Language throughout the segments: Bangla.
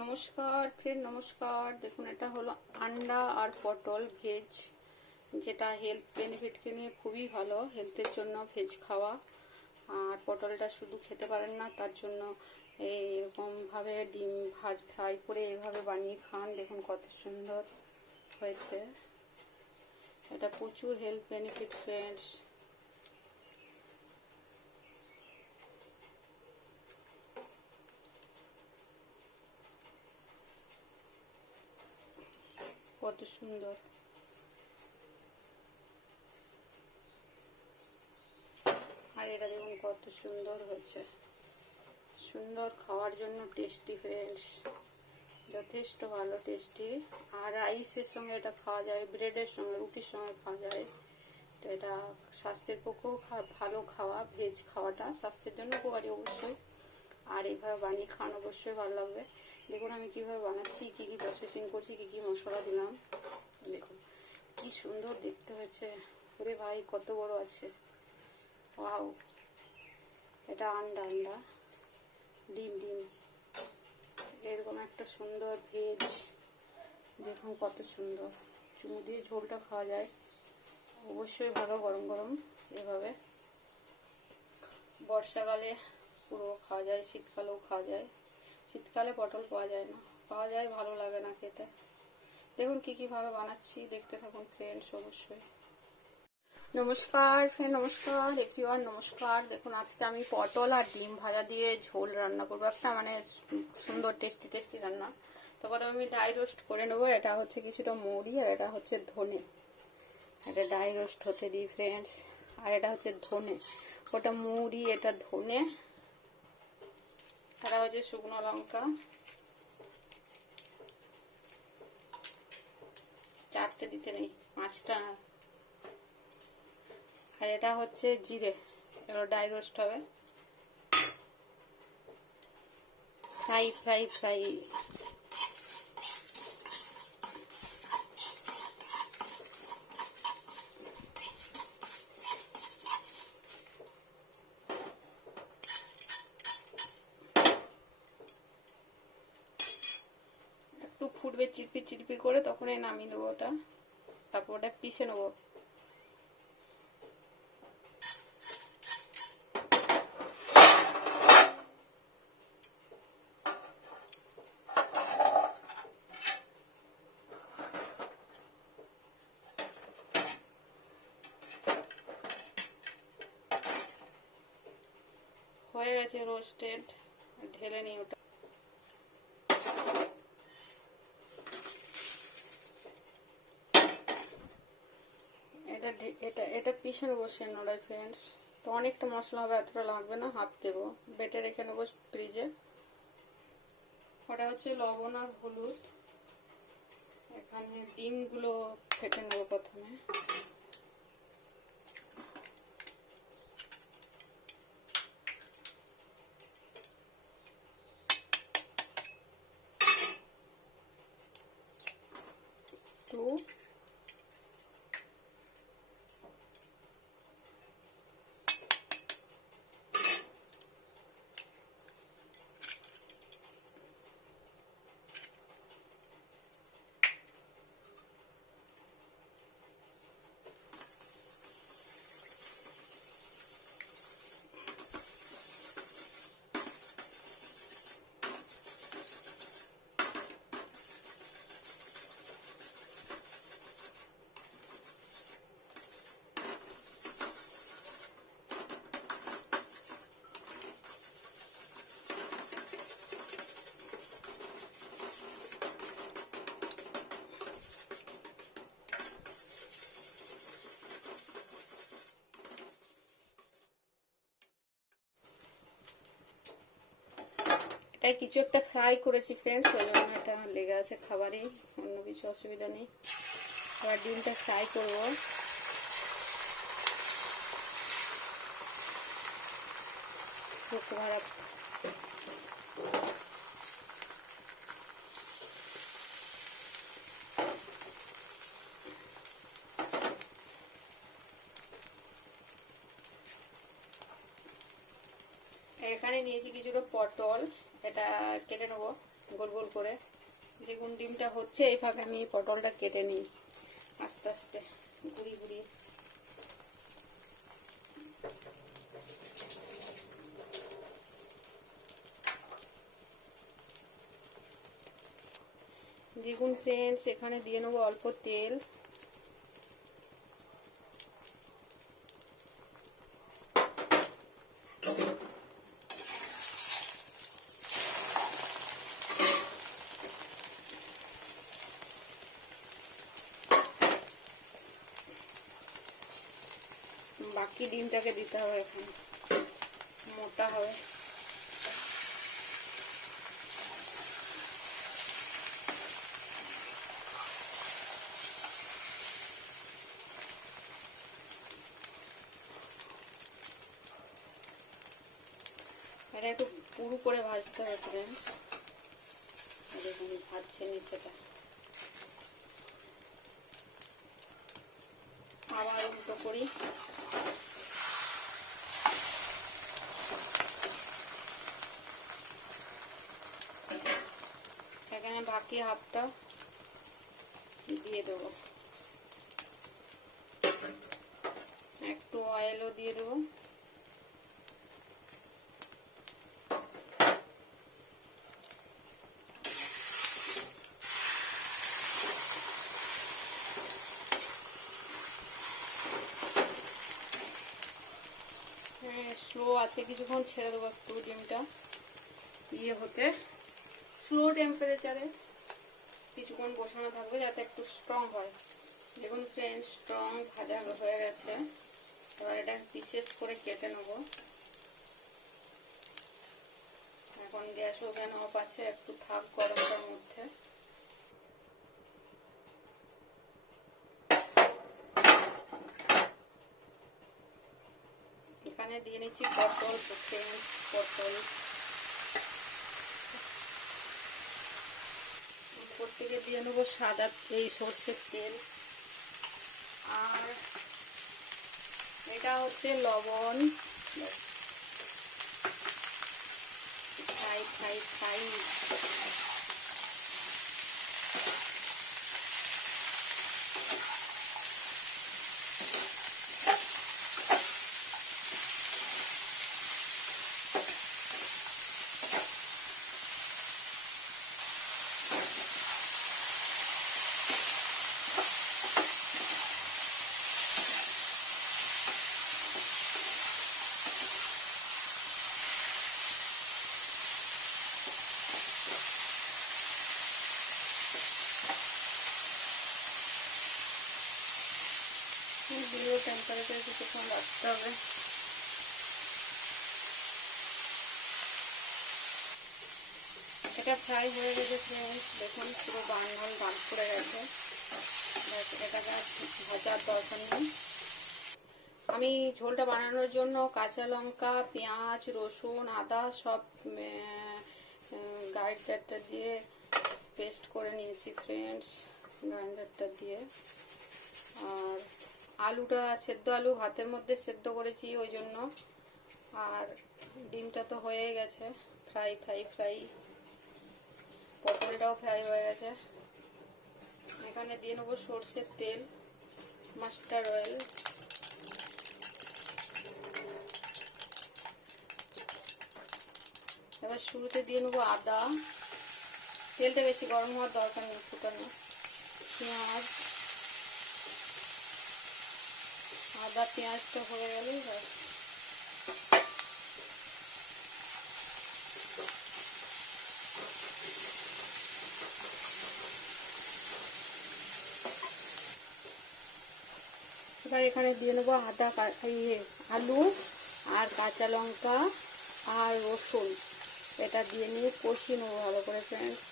নমস্কার ফ্রেন্ড নমস্কার। দেখুন, এটা হলো আন্ডা আর পটল ভেজ, যেটা হেলথ বেনিফিটকে নিয়ে খুবই ভালো হেলথের জন্য ভেজ খাওয়া। আর পটলটা শুধু খেতে পারেন না, তার জন্য এরকমভাবে ডিম ভাজ ফ্রাই করে এভাবে বানিয়ে খান। দেখুন, কত সুন্দর হয়েছে। এটা প্রচুর হেলথ বেনিফিট ফ্রেন্ডস সুন্দর। আর এটা দেখুন কত সুন্দর হয়েছে। সুন্দর খাওয়ার জন্য টেস্টি ফ্রেন্ডস যথেষ্ট ভালো টেস্টি আর রাইসের সঙ্গে এটা খাওয়া যায় ব্রেডের সঙ্গে, রুটির সঙ্গে খাওয়া যায়। তো এটা স্বাস্থ্যের পক্ষেও ভালো খাওয়া ভেজ খাওয়াটা স্বাস্থ্যের জন্য উপকারী অবশ্যই। আর এইভাবে বানিয়ে খান অবশ্যই ভালো লাগবে। দেখুন আমি কীভাবে বানাচ্ছি, কি কি প্রসেসিং করছি, কি কি মশলা দিলাম। দেখুন, কি সুন্দর দেখতে হয়েছে। ওরে ভাই, কত বড় আছে। ওয়াও, এটা আন্ডা আন্ডা। ডিম ডিম। এরকম একটা সুন্দর ভেজ। দেখুন কত সুন্দর। চুমু দিয়ে ঝোলটা খাওয়া যায়। অবশ্যই ভালো গরম গরম এভাবে। বর্ষাকালে পুরো খাওয়া যায়, শীতকালেও খাওয়া যায়। শীতকালে পটল পাওয়া যায় না। পাওয়া যায়, ভালো লাগে না খেতে। দেখুন কি কীভাবে বানাচ্ছি, দেখতে থাকুন ফ্রেন্ডস অবশ্যই। নমস্কার ফ্রেন্ড নমস্কার এভরিওয়ান নমস্কার। দেখুন, আজকে আমি পটল আর ডিম ভাজা দিয়ে ঝোল রান্না করব। একটা মানে সুন্দর টেস্টি টেস্টি রান্না। তো প্রথমে আমি ডাই রোস্ট করে নেব। এটা হচ্ছে কিছুটা মৌরি আর এটা হচ্ছে ধনে। এটা ডাই রোস্ট হতে দিই ফ্রেন্ডস আর এটা হচ্ছে ধনে। ওটা মুড়ি এটা ধনে। এটা হচ্ছে শুকনো লঙ্কা। চারটে দিতে নেই, পাঁচটা। আর এটা হচ্ছে জিরে এগুলো ডাই রোস্ট হবে। Fry fry fry. একটু ফুটবে চিরপির চিরপির করে তখনই নামিয়ে নেব ওটা। তারপর ওটা পিষে নেব। হয়ে গেছে রোস্টেড ঢেলে নিই ওটা। এটা এটা পিছনে বসিয়ে নোড়াই ফ্রেন্ডস তো অনেকটা মশলা হবে, এতটা লাগবে না হাফ দেব। বেটে রেখে নেব ফ্রিজে ওটা হচ্ছে লবণ আর হলুদ। এখানে ডিমগুলো ফেটে নেব প্রথমে টু এটা কিছু একটা ফ্রাই করেছি ফ্রেন্ডস ওই জন্য এটা লেগে আছে খাবারই, অন্য কিছু অসুবিধা নেই। এবার ডিমটা ফ্রাই করব। এখানে নিয়েছি কিছুটা পটল। এটা কেটে নেব, গোল গোল করে। দেখুন, ডিমটা হচ্ছে এই ফাঁকে, আমি পটলটা কেটে নিই। আস্তে আস্তে গুড়ি গুড়ি দেখুন ফ্রেন্ডস এখানে দিয়ে নেব অল্প তেল। বাকি ডিমটাকে দিতে হবে এখন। মোটা হবে। এটা একটু পুরু করে ভাজতে হবে ফ্রেন্ডস দেখুন ভাজছে নিচেটা। আবার উল্টো করি। এখানে বাকি হাফটা দিয়ে দেবো। একটু অয়েলও দিয়ে দেবো স্লো আছে কিছুক্ষণ ছেড়ে দেবো একটু ডিমটা। ইয়ে হতে। স্লো টেম্পারেচারে কিছুক্ষণ বসানো থাকবে যাতে একটু স্ট্রং হয়। দেখুন ফ্রেন্ড স্ট্রং ভাজা হয়ে গেছে। এবার এটা পিসেস করে কেটে নেব। এখন গ্যাস ওভেন অফ আছে একটু থাক গরমটার মধ্যে। এখানে দিয়ে নিচ্ছি পটল পটল। থেকে দিয়ে নেব সাদা এই সর্ষের তেল। আর এটা হচ্ছে লবণ। ফ্রাই ফ্রাই ফ্রাই দিলেও টেম্পারেচার কিছুক্ষণ রাখতে হবে। এটা ফ্রাই হয়ে গেছে ফ্রেন্ডস দেখুন পুরো গান গান করে গেছে। এটাকে ভাজার দরকার নেই। আমি ঝোলটা বানানোর জন্য কাঁচা লঙ্কা, পেঁয়াজ, রসুন, আদা সব গ্রাইন্ডারটা দিয়ে পেস্ট করে নিয়েছি ফ্রেন্ডস গ্রাইন্ডারটা দিয়ে। আর আলুটা, সেদ্ধ আলু ভাতের মধ্যে সেদ্ধ করেছি ওই জন্য। আর ডিমটা তো হয়ে গেছে, ফ্রাই ফ্রাই ফ্রাই। পটলটাও ফ্রাই হয়ে গেছে। এখানে দিয়ে নেব সর্ষের তেল, মাস্টার্ড অয়েল। এবার শুরুতে দিয়ে নেব আদা। তেলটা বেশি গরম হওয়ার দরকার নেই, ফুটানো। পেঁয়াজ আদা, পেঁয়াজটা হয়ে গেলেই ব্যাস এবার এখানে দিয়ে নেব আদা ইয়ে আলু আর কাঁচা লঙ্কা আর রসুন। এটা দিয়ে নিয়ে কষিয়ে নেব ভালো করে ফ্রেন্ডস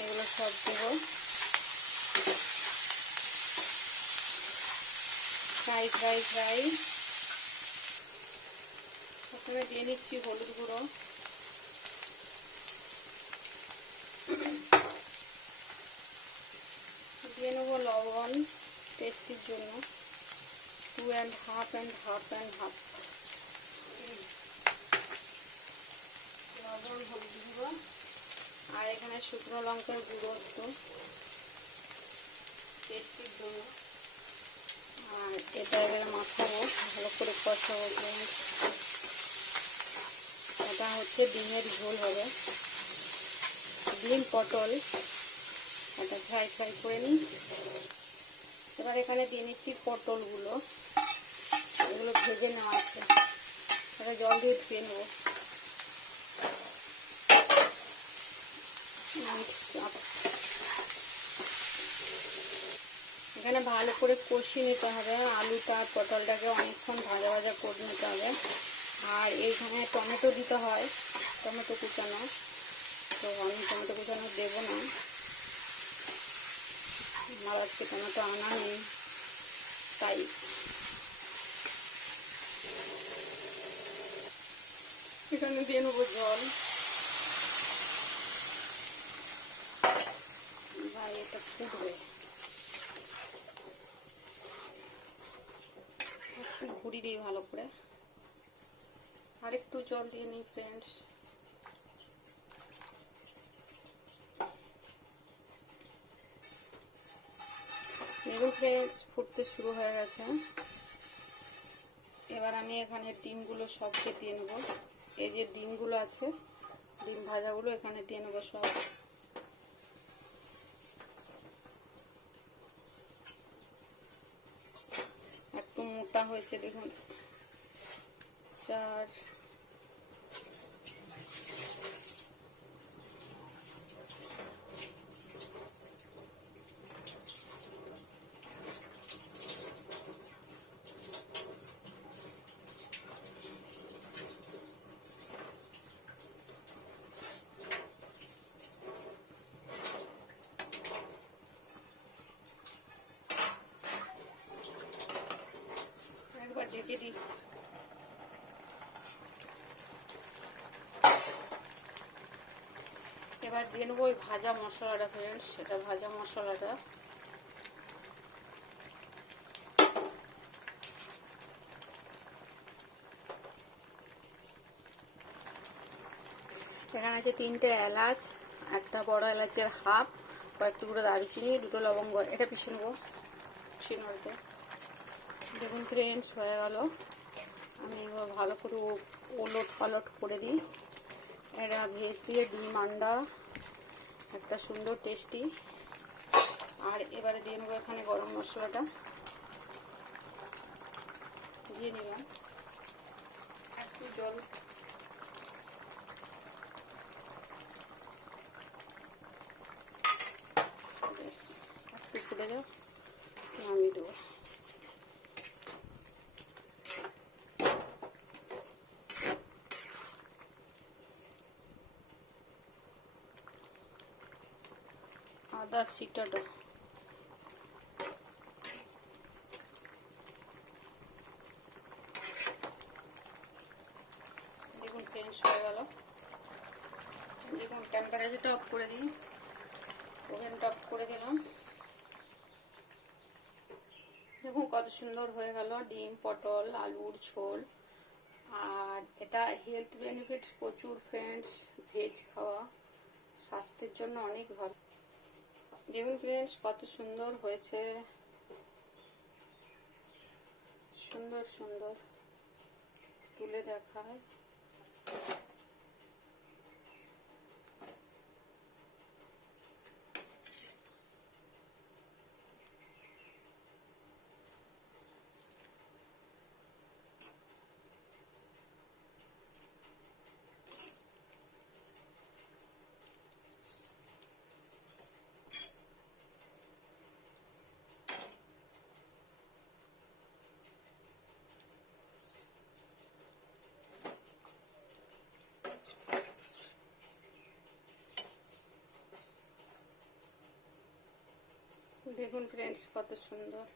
এগুলো সব দেবো। ফ্রাই ফ্রাই ফ্রাই প্রথমে দিয়ে নিচ্ছি হলুদ গুঁড়ো। দিয়ে নেব লবণ টেস্টির জন্য। Two and half and half and half. লবণ, হলুদ গুঁড়ো। আর এখানে শুকনো লঙ্কার গুঁড়ো একটু। টেস্টির জন্য। আর এটা এবারে মাখাবো, ভালো করে কষাবো। এটা হচ্ছে ডিমের ঝোল হবে ডিম, পটল, এটা ফ্রাই ফ্রাই করে নিই এবার এখানে দিয়ে নিচ্ছি পটলগুলো এগুলো ভেজে নেওয়া আছে এটা জল দিয়ে ধুয়ে নেব. এখানে ভালো করে কষিয়ে নিতে হবে। আলুটা, পটলটাকে অনেকক্ষণ ভাজা ভাজা করে নিতে হবে। আর এইখানে টমেটো দিতে হয়, টমেটো কুচানো। তো আমি টমেটো কুচানো দেবো না। আমার আজকে টমেটো আনা নেই, তাই। এখানে দিয়ে নেব জল। ভাই, এটা ফুটবে একটু ঘুরি দিই ভালো করে। আর একটু জল দিয়ে নিই ফ্রেন্ডস দেখুন ফ্রেন্ডস ফুটতে শুরু হয়ে গেছে। এবার আমি এখানে ডিমগুলো সবকে দিয়ে নেব। এই যে ডিমগুলো আছে, ডিম ভাজাগুলো এখানে দিয়ে নেব সব একটু হয়েছে দেখুন। চার এবার দিয়ে নেব ওই ভাজা মশলাটা ফ্রেন্ডস সেটা ভাজা মশলাটা। এখানে আছে তিনটে এলাচ, একটা বড় এলাচের হাফ কয়েক টুকরো দারুচিনি, দুটো লবঙ্গ, এটা পিষে নেব শিলনোড়াতে দেখুন ফ্রেন্ডস হয়ে গেল। আমি এবার ভালো করে ওলট পালট করে দিই। এটা ভেজ দিয়ে, ডিম, আন্ডা একটা সুন্দর টেস্টি আর এবারে দিয়ে নেব এখানে গরম মশলাটা। দিয়ে নিলাম। একটু জল। একটু ফুটে যাও নামিয়ে দেবো। সিটাটা। দেখুন ফ্রেন্স হয়ে গেল। দেখুন টেম্পারেচারটা অফ করে দিই। ওভেনটা অফ করে দিলাম। দেখুন কত সুন্দর হয়ে গেল। ডিম, পটল, আলুর ঝোল। আর এটা হেলথ বেনিফিটস প্রচুর ফ্রেন্ডস ভেজ খাওয়া। স্বাস্থ্যের জন্য অনেক ভালো। দেখুন ফ্রেন্ডস কত সুন্দর হয়েছে। সুন্দর সুন্দর। তুলে দেখায়। দেখুন ফ্রেন্ডস কত সুন্দর।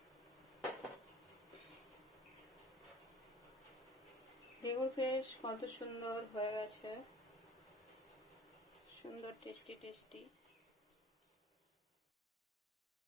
দেখুন ফ্রেন্ডস কত সুন্দর হয়ে গেছে। সুন্দর টেস্টি টেস্টি